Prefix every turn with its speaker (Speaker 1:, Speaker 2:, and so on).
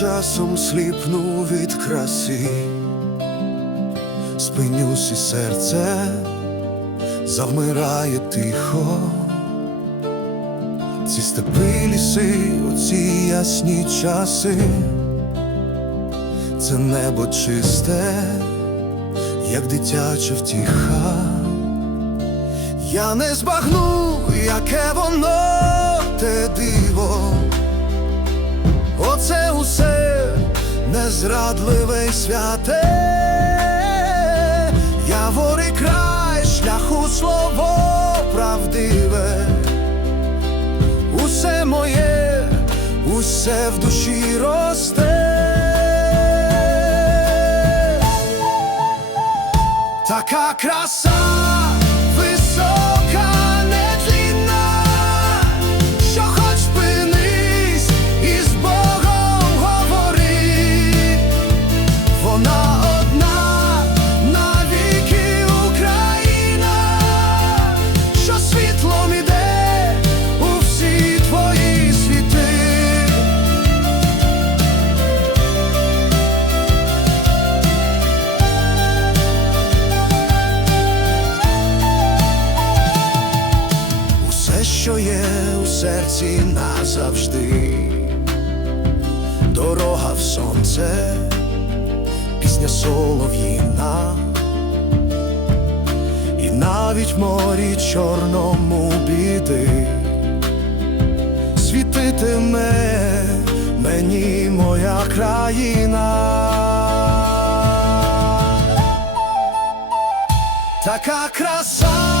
Speaker 1: часом сліпну від краси, спинюсь і серце завмирає тихо. Ці степи ліси, оці ясні часи, це небо чисте, як дитяча втіха. Я не збагну, яке воно те диво. Незрадливе й святе, Явор і край шляху слово правдиве, усе моє, усе в душі росте. Така краса серці назавжди, дорога в сонце, пісня солов'їна, і навіть в морі чорному біди, світитиме мені моя країна. Така краса